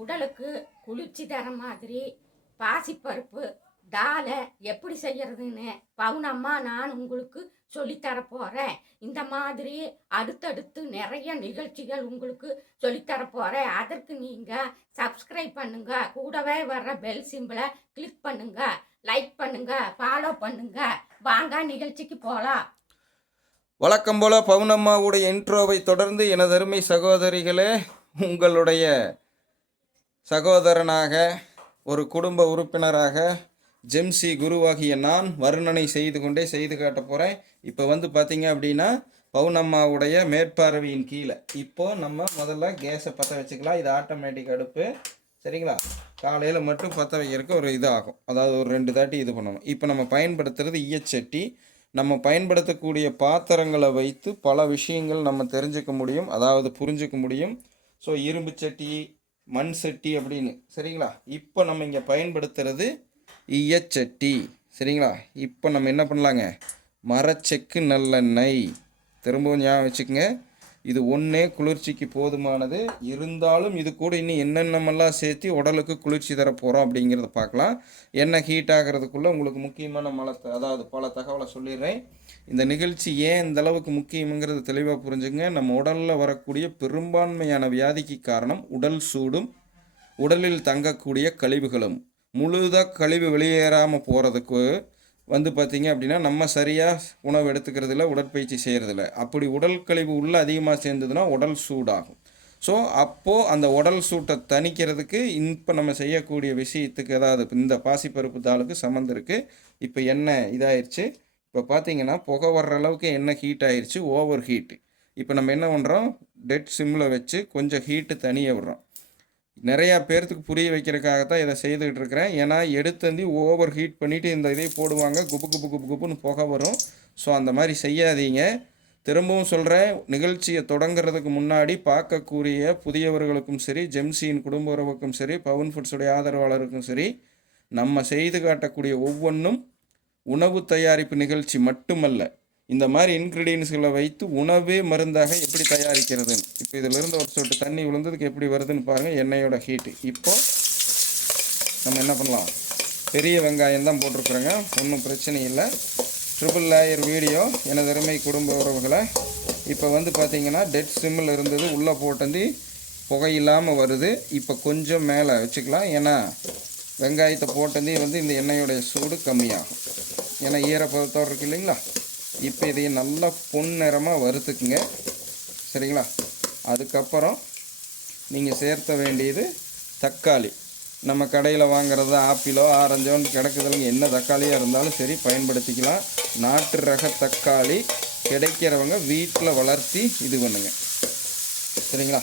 உடலுக்கு குளிர்ச்சி தர மாதிரி பாசிப்பருப்பு தாலை எப்படி செய்யறதுன்னு பவுனம்மா நான் உங்களுக்கு சொல்லித்தர போகிறேன். இந்த மாதிரி அடுத்தடுத்து நிறைய நிகழ்ச்சிகள் உங்களுக்கு சொல்லித்தர போகிறேன். அதற்கு நீங்கள் சப்ஸ்கிரைப் பண்ணுங்க, கூடவே வர்ற பெல் சிம்பிளை கிளிக் பண்ணுங்க, லைக் பண்ணுங்க, ஃபாலோ பண்ணுங்க. வாங்க நிகழ்ச்சிக்கு போகலாம். வழக்கம் போல பவுனம்மாவுடைய இன்ட்ரோவை தொடர்ந்து எனது அருமை சகோதரிகளே, உங்களுடைய சகோதரனாக ஒரு குடும்ப உறுப்பினராக ஜெம்சி குருவாகிய நான் வர்ணனை செய்து காட்ட போகிறேன். இப்போ பார்த்தீங்க அப்படின்னா பவுனம்மாவுடைய மேற்பார்வையின் கீழே நம்ம முதல்ல கேஸை பற்ற வச்சுக்கலாம். இது ஆட்டோமேட்டிக் அடுப்பு, சரிங்களா? காலையில் மட்டும் பற்ற வைக்கிறதுக்கு ஒரு இது ஆகும், அதாவது ஒரு 2 தாட்டி இது பண்ணணும். இப்போ நம்ம பயன்படுத்துறது ஈயச்சட்டி. நம்ம பயன்படுத்தக்கூடிய பாத்திரங்களை வைத்து பல விஷயங்கள் நம்ம தெரிஞ்சுக்க முடியும், அதாவது புரிஞ்சுக்க முடியும். ஸோ இரும்பு சட்டி, மண் சட்டி அப்படின்னு, சரிங்களா? இப்போ நம்ம இங்கே பயன்படுத்துறது ஈயச்சட்டி, சரிங்களா? இப்போ நம்ம என்ன பண்ணலாங்க, மரச்செக்கு நல்லெண்ணெய். திரும்பவும் ஞாபகம் வச்சுக்கோங்க, இது ஒன்றே குளிர்ச்சிக்கு போதுமானது. இருந்தாலும் இது கூட இன்னும் என்னென்னமெல்லாம் சேர்த்து உடலுக்கு குளிர்ச்சி தர போகிறோம் அப்படிங்கிறத பார்க்கலாம். எண்ணெய் ஹீட் ஆகிறதுக்குள்ளே உங்களுக்கு முக்கியமான அதாவது பல தகவலை சொல்லிடுறேன். இந்த நிகழ்ச்சி ஏன் இந்த அளவுக்கு முக்கியங்கிறது தெளிவாக புரிஞ்சுங்க. நம்ம உடலில் வரக்கூடிய பெரும்பான்மையான வியாதிக்கு காரணம் உடல் சூடும் உடலில் தங்கக்கூடிய கழிவுகளும். முழுதாக கழிவு வெளியேறாமல் போகிறதுக்கு பார்த்திங்க அப்படின்னா நம்ம சரியாக உணவு எடுத்துக்கிறதில்ல, உடற்பயிற்சி செய்கிறதில்ல. அப்படி உடல் கழிவு உள்ளே அதிகமாக சேர்ந்ததுன்னா உடல் சூடாகும். ஸோ அப்போது அந்த உடல் சூட்டை தணிக்கிறதுக்கு இப்போ நம்ம செய்யக்கூடிய விஷயத்துக்கு, அதாவது இந்த பாசிப்பருப்பு தாளுக்கு சம்மந்தம் இருக்குது. இப்போ எண்ணெய் இதாகிடுச்சு. இப்போ பார்த்திங்கன்னா புகை வர்ற அளவுக்கு எண்ணெய் ஹீட் ஆகிடுச்சு, ஓவர் ஹீட்டு. இப்போ நம்ம என்ன பண்ணுறோம், டெட் சிம்மில் வச்சு கொஞ்சம் ஹீட்டு தனியாக விடுறோம். நிறையா பேர்த்துக்கு புரிய வைக்கிறதுக்காகத்தான் இதை செய்துக்கிட்டு இருக்கிறேன். ஏன்னா எடுத்து ஓவர் ஹீட் பண்ணிவிட்டு இந்த இதை போடுவாங்க, குப்புன்னு புகை வரும். ஸோ அந்த மாதிரி செய்யாதீங்க. திரும்பவும் சொல்கிறேன், நிகழ்ச்சியை தொடங்குறதுக்கு முன்னாடி பார்க்கக்கூடிய புதியவர்களுக்கும் சரி, ஜெம்சியின் குடும்ப உறவுக்கும் சரி, பவுன் ஃபுட்ஸுடைய ஆதரவாளருக்கும் சரி, நம்ம செய்து காட்டக்கூடிய ஒவ்வொன்றும் உணவு தயாரிப்பு நிகழ்ச்சி மட்டுமல்ல. இந்த மாதிரி இன்க்ரீடியன்ஸ்களை வைத்து உணவே மருந்தாக எப்படி தயாரிக்கிறதுன்னு. இப்போ இதிலிருந்து ஒரு சொட்டு தண்ணி விழுந்ததுக்கு எப்படி வருதுன்னு பாருங்கள், எண்ணெயோட ஹீட்டு. இப்போது நம்ம என்ன பண்ணலாம், பெரிய வெங்காயம் தான் போட்டிருக்குறோங்க, ஒன்றும் பிரச்சனை இல்லை. ட்ரிபிள் லேயர் வீடியோ எனது அருமை குடும்ப உறவுகளை. இப்போ பார்த்திங்கன்னா டெட் சிம்மில் இருந்தது, உள்ளே போட்டு புகையில்லாமல் வருது. இப்போ கொஞ்சம் மேலே வச்சுக்கலாம், ஏன்னா வெங்காயத்தை போட்டு இந்த எண்ணெயோடைய சூடு கம்மியாகும், ஏன்னா ஈரப்பதத்தோடு இருக்குது இல்லைங்களா? இப்போ இதையும் நல்லா பொன்னிறமாக வறுத்துக்குங்க, சரிங்களா? அதுக்கப்புறம் நீங்கள் சேர்த்த வேண்டியது தக்காளி. நம்ம கடையில் வாங்குறது ஆப்பிளோ ஆரஞ்சோன்னு கிடக்குதுலங்க, என்ன தக்காளியாக இருந்தாலும் சரி பயன்படுத்திக்கலாம். நாட்டு ரக தக்காளி கிடைக்கிறவங்க வீட்டில் வளர்த்தி இது பண்ணுங்க, சரிங்களா?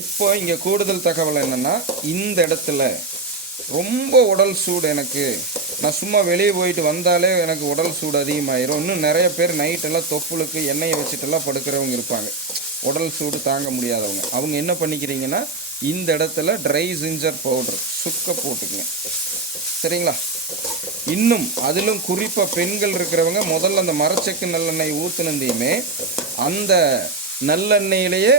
இப்போ இங்கே கூடுதல் தகவல் என்னென்னா, இந்த இடத்துல ரொம்ப உடல் சூடு எனக்கு, நான் சும்மா வெளியே போயிட்டு வந்தாலே எனக்கு உடல் சூடு அதிகமாகிடும். இன்னும் நிறைய பேர் நைட்டெல்லாம் தொப்புளுக்கு எண்ணெயை வச்சுட்டெல்லாம் படுக்கிறவங்க இருப்பாங்க, உடல் சூடு தாங்க முடியாதவங்க. அவங்க என்ன பண்ணிக்கிறீங்கன்னா, இந்த இடத்துல ட்ரை ஜிஞ்சர் பவுடர் சுக்க போட்டுக்குங்க, சரிங்களா? இன்னும் அதிலும் குறிப்பாக பெண்கள் இருக்கிறவங்க முதல்ல அந்த மரச்செக்கு நல்லெண்ணெய் ஊற்றுனதையுமே அந்த நல்லெண்ணெயிலேயே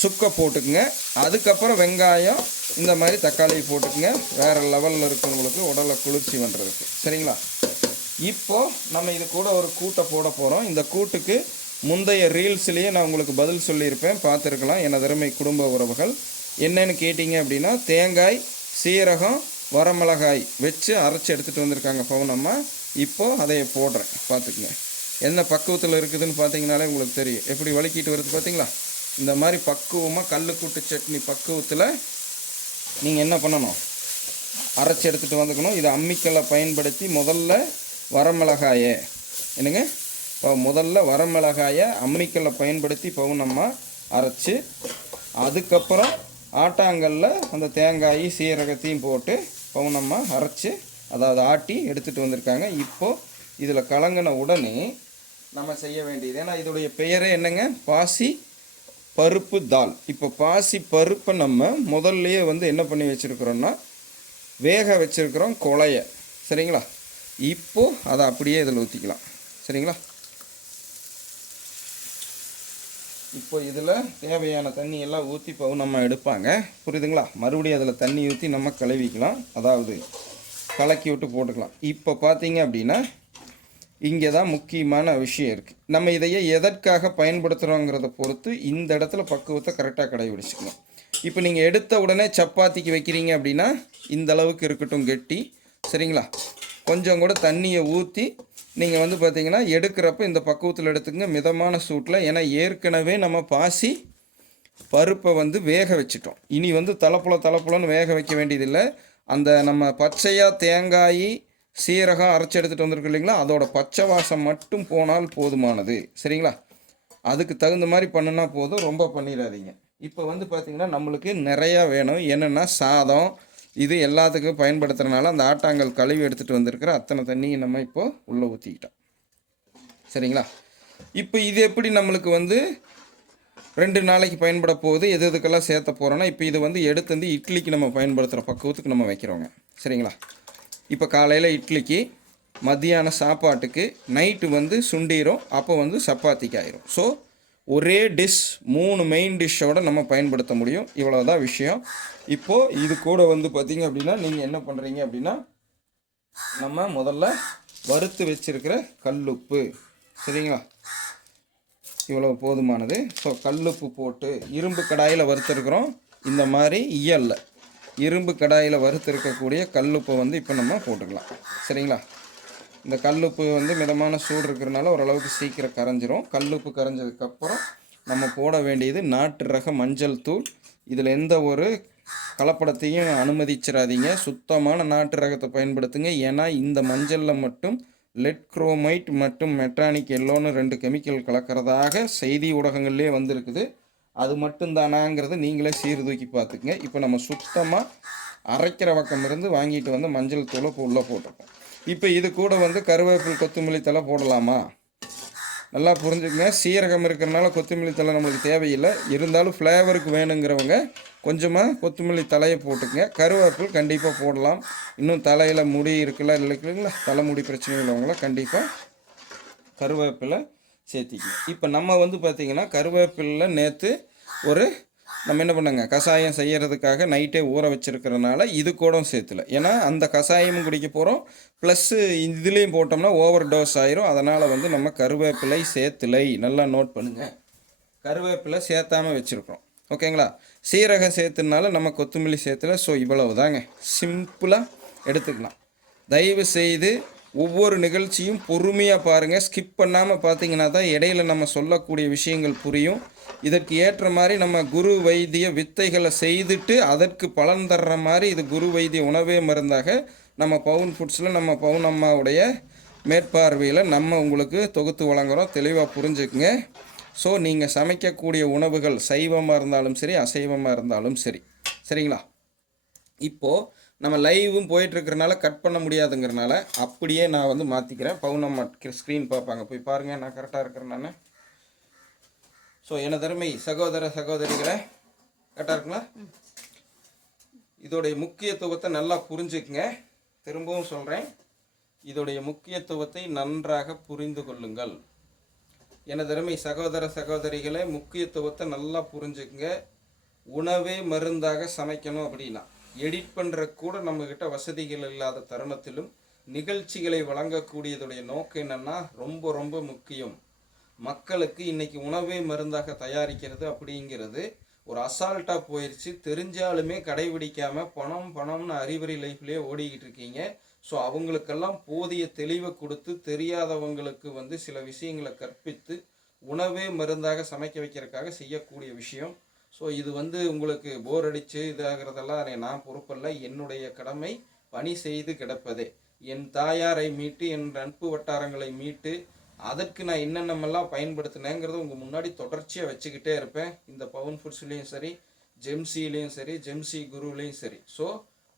சுக்க போட்டுக்குங்க. அதுக்கப்புறம் வெங்காயம், இந்த மாதிரி தக்காளி போட்டுக்குங்க. வேறு லெவலில் இருக்கவங்களுக்கு உடலை குளிர்ச்சி பண்ணுறதுக்கு, சரிங்களா? இப்போது நம்ம இது கூட ஒரு கூட்டை போட போகிறோம். இந்த கூட்டுக்கு முந்தைய ரீல்ஸ்லேயே நான் உங்களுக்கு பதில் சொல்லியிருப்பேன், பார்த்துருக்கலாம் எனது அருமை குடும்ப உறவுகள். என்னென்னு கேட்டிங்க அப்படின்னா, தேங்காய், சீரகம், வரமிளகாய் வச்சு அரைச்சி எடுத்துகிட்டு வந்திருக்காங்க பவுனம்மா. இப்போது அதை போடுறேன், பார்த்துக்குங்க. என்ன பக்குவத்தில் இருக்குதுன்னு பார்த்தீங்கனாலே உங்களுக்கு தெரியும். எப்படி வலிக்கிட்டு வருது பார்த்தீங்களா? இந்த மாதிரி பக்குவமாக கல்லுக்கூட்டு சட்னி பக்குவத்தில் நீங்கள் என்ன பண்ணணும், அரைச்சி எடுத்துகிட்டு வந்துக்கணும். இதை அம்மிக்கல்லை பயன்படுத்தி முதல்ல வரமிளகாயை என்னங்க, இப்போ முதல்ல வரமிளகாயை அம்மிக்கல்லை பயன்படுத்தி பவுனம்மா அரைச்சி, அதுக்கப்புறம் ஆட்டாங்கல்ல அந்த தேங்காய் சீரகத்தையும் போட்டு பவுனம்மா அரைச்சி, அதாவது ஆட்டி எடுத்துகிட்டு வந்திருக்காங்க. இப்போது இதில் கலங்கின உடனே நம்ம செய்ய வேண்டியது, ஏன்னா இதோடைய பெயரே என்னங்க, பாசி பருப்பு தால். இப்போ பாசி பருப்பை நம்ம முதல்லையே என்ன பண்ணி வச்சுருக்குறோன்னா வேக வச்சுருக்குறோம் கொலைய, சரிங்களா? இப்போது அதை அப்படியே இதில் ஊற்றிக்கலாம், சரிங்களா? இப்போ இதில் தேவையான தண்ணி எல்லாம் ஊற்றி நம்ம எடுப்பாங்க, புரியுதுங்களா? மறுபடியும் அதில் தண்ணி ஊற்றி நம்ம கழுவிக்கலாம், அதாவது கலக்கி விட்டு போட்டுக்கலாம். இப்போ பார்த்தீங்க அப்படின்னா இங்கே தான் முக்கியமான விஷயம் இருக்குது. நம்ம இதையே எதற்காக பயன்படுத்துகிறோங்கிறத பொறுத்து இந்த இடத்துல பக்குவத்தை கரெக்டாக கடைபிடிச்சிக்கணும். இப்போ நீங்கள் எடுத்த உடனே சப்பாத்திக்கு வைக்கிறீங்க அப்படின்னா இந்த அளவுக்கு இருக்கட்டும் கெட்டி, சரிங்களா? கொஞ்சம் கூட தண்ணியை ஊற்றி நீங்கள் வந்து பார்த்தீங்கன்னா எடுக்கிறப்ப இந்த பக்குவத்தில் எடுத்துங்க, மிதமான சூட்டில். ஏன்னா ஏற்கனவே நம்ம பாசி பருப்பை வந்து வேக வச்சுட்டோம். இனி வந்து தலப்புலன்னு வேக வைக்க வேண்டியதில்லை. அந்த நம்ம பச்சையாக தேங்காய் சீரகம் அரைச்சி எடுத்துகிட்டு வந்திருக்கு இல்லைங்களா, அதோட பச்சை வாசம் மட்டும் போனால் போதுமானது, சரிங்களா? அதுக்கு தகுந்த மாதிரி பண்ணுனா போதும், ரொம்ப பண்ணிடாதீங்க. இப்போ வந்து பார்த்திங்கன்னா நம்மளுக்கு நிறையா வேணும். என்னென்னா சாதம் இது எல்லாத்துக்கும் பயன்படுத்துகிறனால அந்த ஆட்டாங்கல் கழுவி எடுத்துகிட்டு வந்திருக்கிற அத்தனை தண்ணியை நம்ம இப்போது உள்ளே ஊற்றிக்கிட்டோம், சரிங்களா? இப்போ இது எப்படி நம்மளுக்கு வந்து 2 நாளைக்கு பயன்பட போகுது, எது எதுக்கெல்லாம் சேர்த்த போகிறோன்னா, இப்போ இது வந்து எடுத்து வந்து இட்லிக்கு நம்ம பயன்படுத்துகிற பக்குவத்துக்கு நம்ம வைக்கிறோங்க, சரிங்களா? இப்போ காலையில் இட்லிக்கு, மத்தியான சாப்பாட்டுக்கு, நைட்டு வந்து சுண்டீரும், அப்போ வந்து சப்பாத்திக்கு ஆயிரும். ஸோ ஒரே டிஷ் 3 மெயின் டிஷ்ஷோடு நம்ம பயன்படுத்த முடியும். இவ்வளோ தான் விஷயம். இப்போது இது கூட வந்து பார்த்திங்க அப்படின்னா நீங்கள் என்ன பண்ணுறீங்க அப்படின்னா, நம்ம முதல்ல வறுத்து வச்சுருக்கிற கல்லுப்பு, சரிங்களா? இவ்வளோ போதுமானது. ஸோ கல்லுப்பு போட்டு இரும்பு கடாயில் வறுத்துருக்குறோம். இந்த மாதிரி இயலில் இரும்பு கடாயில் வறுத்திருக்கக்கூடிய கல்லுப்பை வந்து இப்போ நம்ம போட்டுக்கலாம், சரிங்களா? இந்த கல்லுப்பு வந்து மிதமான சூடு இருக்கிறனால ஓரளவுக்கு சீக்கிரம் கரைஞ்சிரும். கல்லுப்பு கரைஞ்சதுக்கப்புறம் நம்ம போட வேண்டியது நாட்டு ரக மஞ்சள் தூள். இதில் எந்த ஒரு கலப்படத்தையும் அனுமதிச்சிடாதீங்க, சுத்தமான நாட்டு ரகத்தை பயன்படுத்துங்க. ஏன்னா இந்த மஞ்சளில் மட்டும் லெட் குரோமைட் மற்றும் மெட்டானிக் எல்லோன்னு 2 கெமிக்கல் கலக்கிறதாக செய்தி ஊடகங்கள்லேயே வந்திருக்குது. அது மட்டும்தானாங்கிறது நீங்களே சீர்தூக்கி பார்த்துக்குங்க. இப்போ நம்ம சுத்தமாக அரைக்கிற பக்கம் இருந்து வாங்கிட்டு வந்து மஞ்சள் தூளை உள்ளே போட்டிருக்கோம். இப்போ இது கூட வந்து கருவேப்பில் கொத்தமல்லி தழை போடலாமா? நல்லா புரிஞ்சுக்கங்க. சீரகம் இருக்கிறனால கொத்தமல்லி தழை நம்மளுக்கு தேவையில்லை. இருந்தாலும் ஃப்ளேவருக்கு வேணுங்கிறவங்க கொஞ்சமாக கொத்தமல்லி தலையை போட்டுக்கங்க. கருவேப்பில் கண்டிப்பாக போடலாம். இன்னும் தலையில் முடி இல்லைங்களா, தலைமுடி பிரச்சனை உள்ளவங்களாம் கண்டிப்பாக கருவேப்பிலை சேர்த்திக்கணும். இப்போ நம்ம வந்து பார்த்திங்கன்னா கருவேப்பிலில் நேற்று நம்ம என்ன பண்ணாங்க, கஷாயம் செய்கிறதுக்காக நைட்டே ஊற வச்சுருக்கிறதுனால இது கூட சேர்த்துல. ஏன்னா அந்த கஷாயமும் குடிக்க போகிறோம், ப்ளஸ்ஸு இதுலேயும் போட்டோம்னா ஓவர் டோஸ் ஆயிரும். அதனால் வந்து நம்ம கருவேப்பிலை சேர்த்துலை, நல்லா நோட் பண்ணுங்கள். கருவேப்பிலை சேர்த்தாமல் வச்சுருக்கோம், ஓகேங்களா? சீரகம் சேர்த்துனால நம்ம கொத்தமல்லி சேர்த்துல. ஸோ இவ்வளவு தாங்க, சிம்பிளாக எடுத்துக்கலாம். தயவு செய்து ஒவ்வொரு நிகழ்ச்சியும் பொறுமையாக பாருங்கள், ஸ்கிப் பண்ணாமல் பார்த்தீங்கன்னா தான் இடையில நம்ம சொல்லக்கூடிய விஷயங்கள் புரியும். இதற்கு ஏற்ற மாதிரி நம்ம குரு வைத்திய வித்தைகளை செய்துட்டு அதற்கு பலன் தர்ற மாதிரி இது குரு வைத்திய உணவே மருந்தாக நம்ம பவுன் ஃபுட்ஸில் நம்ம பவுன் அம்மாவுடைய மேற்பார்வையில் நம்ம உங்களுக்கு தொகுத்து வழங்குகிறோம். தெளிவாக புரிஞ்சுக்குங்க. ஸோ நீங்கள் சமைக்கக்கூடிய உணவுகள் சைவமாக இருந்தாலும் சரி, அசைவமாக இருந்தாலும் சரி, சரிங்களா? இப்போது நம்ம லைவும் போயிட்டுருக்கிறனால கட் பண்ண முடியாதுங்கிறனால அப்படியே நான் வந்து மாற்றிக்கிறேன். பவுனம்மா ஸ்க்ரீன் பார்ப்பாங்க, போய் பாருங்கள் நான் கரெக்டாக இருக்கிறேன் நான். ஸோ எனதருமை சகோதர சகோதரிகளை, கரெக்டாக இருக்குங்களா? இதோடைய முக்கியத்துவத்தை நல்லா புரிஞ்சுக்குங்க. திரும்பவும் சொல்கிறேன், இதோடைய முக்கியத்துவத்தை நன்றாக புரிந்து கொள்ளுங்கள். எனதருமை சகோதர சகோதரிகளை, முக்கியத்துவத்தை நல்லா புரிஞ்சுக்குங்க. உணவே மருந்தாக சமைக்கணும் அப்படின்னா எடிட் பண்ணுற கூட நம்மக்கிட்ட வசதிகள் இல்லாத தருணத்திலும் நிகழ்ச்சிகளை வழங்கக்கூடியதுடைய நோக்கம் என்னென்னா ரொம்ப ரொம்ப முக்கியம். மக்களுக்கு இன்றைக்கி உணவே மருந்தாக தயாரிக்கிறது அப்படிங்கிறது ஒரு அசால்ட்டாக போயிடுச்சு. தெரிஞ்சாலுமே கடைபிடிக்காமல் பணம்னு அறிவுரை லைஃப்லேயே ஓடிக்கிட்டு இருக்கீங்க. ஸோ அவங்களுக்கெல்லாம் போதிய தெளிவை கொடுத்து தெரியாதவங்களுக்கு வந்து சில விஷயங்களை கற்பித்து உணவே மருந்தாக சமைக்க வைக்கிறதுக்காக செய்யக்கூடிய விஷயம். ஸோ இது வந்து உங்களுக்கு போர் அடித்து இதாகிறதெல்லாம் நான் பொறுப்பல்ல. என்னுடைய கடமை பணி செய்து கிடப்பதே. என் தாயாரை மீட்டு, என் நட்பு வட்டாரங்களை மீட்டு, அதற்கு நான் என்னென்னமெல்லாம் பயன்படுத்தினேங்கிறத உங்கள் முன்னாடி தொடர்ச்சியாக வச்சுக்கிட்டே இருப்பேன். இந்த பவுன் ஃபுட்ஸ்லேயும் சரி, ஜெம்சிலையும் சரி, ஜெம்சி குருவிலையும் சரி. ஸோ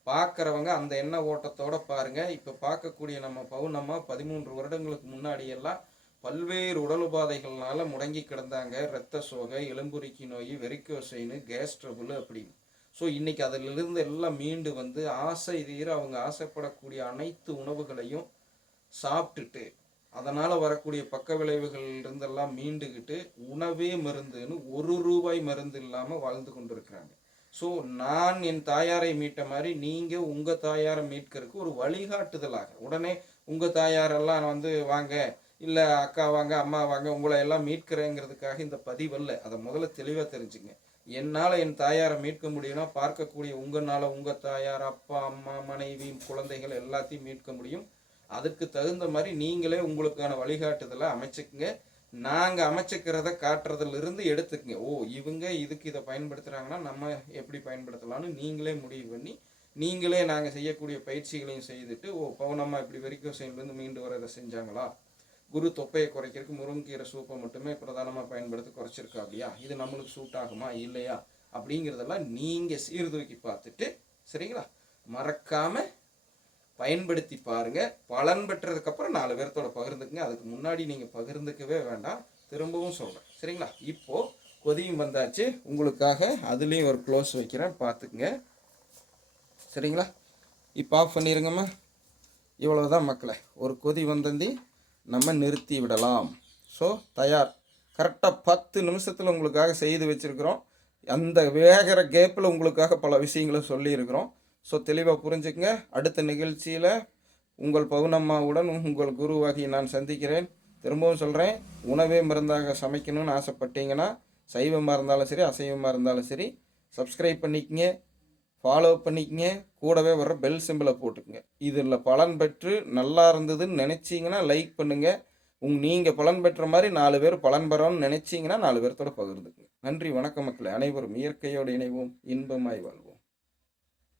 பார்க்குறவங்க அந்த எண்ணெய் ஓட்டத்தோடு பாருங்கள். இப்போ பார்க்கக்கூடிய நம்ம பவுனம்மா 13 வருடங்களுக்கு முன்னாடியெல்லாம் பல்வேறு உடல் உபாதைகள்னால முடங்கி கிடந்தாங்க. இரத்த சோகை, எலும்புரிக்கி நோய், வெரிக்கோசைனு, கேஸ் ட்ரபுள் அப்படின்னு. ஸோ இன்றைக்கி அதிலிருந்து எல்லாம் மீண்டு வந்து ஆசை தீர அவங்க ஆசைப்படக்கூடிய அனைத்து உணவுகளையும் சாப்பிட்டுட்டு அதனால் வரக்கூடிய பக்க விளைவுகள் இருந்தெல்லாம் மீண்டுக்கிட்டு உணவே மருந்துன்னு ₹1 மருந்து இல்லாமல் வாழ்ந்து கொண்டிருக்கிறாங்க. ஸோ நான் என் தாயாரை மீட்ட மாதிரி நீங்கள் உங்கள் தாயாரை மீட்கிறதுக்கு ஒரு வழிகாட்டுதலாக, உடனே உங்கள் தாயாரெல்லாம் வந்து வாங்க, இல்லை அக்கா வாங்க, அம்மா வாங்க, உங்களை எல்லாம் மீட்கிறேங்கிறதுக்காக இந்த பதிவல்ல. அதை முதல்ல தெளிவாக தெரிஞ்சுங்க. என்னால் என் தாயாரை மீட்க முடியும்னா பார்க்கக்கூடிய உங்களால் உங்கள் தாயார், அப்பா, அம்மா, மனைவி, குழந்தைகள் எல்லாத்தையும் மீட்க முடியும். அதுக்கு தகுந்த மாதிரி நீங்களே உங்களுக்கான வழிகாட்டுதலை அமைச்சுக்குங்க. நாங்கள் அமைச்சுக்கிறத காட்டுறதுலேருந்து எடுத்துக்கங்க. ஓ, இவங்க இதுக்கு இதை பயன்படுத்துகிறாங்கன்னா நம்ம எப்படி பயன்படுத்தலாம்னு நீங்களே முடிவு பண்ணி நீங்களே நாங்கள் செய்யக்கூடிய பயிற்சிகளையும் செய்துட்டு, ஓ பவுனம்மா இப்படி வெரிகோசைன்லேருந்து மீண்டு வர இதை செஞ்சாங்களா, குரு தொப்பையை குறைக்கிறதுக்கு முருங்கீரை சூப்பை மட்டுமே பிரதானமாக பயன்படுத்தி குறைச்சிருக்கா அப்படியா, இது நம்மளுக்கு சூட் ஆகுமா இல்லையா அப்படிங்கிறதெல்லாம் நீங்கள் சீர்தூக்கி பார்த்துட்டு, சரிங்களா, மறக்காமல் பயன்படுத்தி பாருங்கள். பலன் பெற்றதுக்கப்புறம் 4 பேர்த்தோட பகிர்ந்துக்குங்க. அதுக்கு முன்னாடி நீங்கள் பகிர்ந்துக்கவே வேண்டாம். திரும்பவும் சொல்கிறேன், சரிங்களா. இப்போது கொதியும் வந்தாச்சு. உங்களுக்காக அதுலேயும் ஒரு க்ளோஸ் வைக்கிறேன், பார்த்துக்குங்க, சரிங்களா. இப்போ ஆஃப் பண்ணிடுங்கம்மா. இவ்வளவுதான் மக்களே. ஒரு கொதி வந்தந்தி நம்ம நிறுத்தி விடலாம். ஸோ தயார். கரெக்டாக 10 நிமிஷத்தில் உங்களுக்காக செய்து வச்சுருக்கிறோம். அந்த வேகிற கேப்பில் உங்களுக்காக பல விஷயங்களை சொல்லியிருக்கிறோம். ஸோ தெளிவாக புரிஞ்சுக்குங்க. அடுத்த நிகழ்ச்சியில் உங்கள் பவுனம்மாவுடன் உங்கள் குருவாகி நான் சந்திக்கிறேன். திரும்பவும் சொல்கிறேன், உணவே மருந்தாக சமைக்கணும்னு ஆசைப்பட்டீங்கன்னா சைவமாக இருந்தாலும் சரி, அசைவமாக இருந்தாலும் சரி, சப்ஸ்கிரைப் பண்ணிக்கங்க, ஃபாலோ பண்ணிக்கங்க, கூடவே வர்ற பெல் சிம்பிளை போட்டுக்குங்க. இதில் பலன் பெற்று நல்லா இருந்ததுன்னு நினச்சிங்கன்னா லைக் பண்ணுங்கள். நீங்கள் பலன் பெற்ற மாதிரி 4 பேர் பலன் பெறணும்னு நினச்சிங்கன்னா 4 பேர்த்தோட பகிர்ந்துக்குங்க. நன்றி, வணக்கம் மக்களே. அனைவரும் இயற்கையோடு இணைவோம், இன்பமாய் வாழ்வோம்.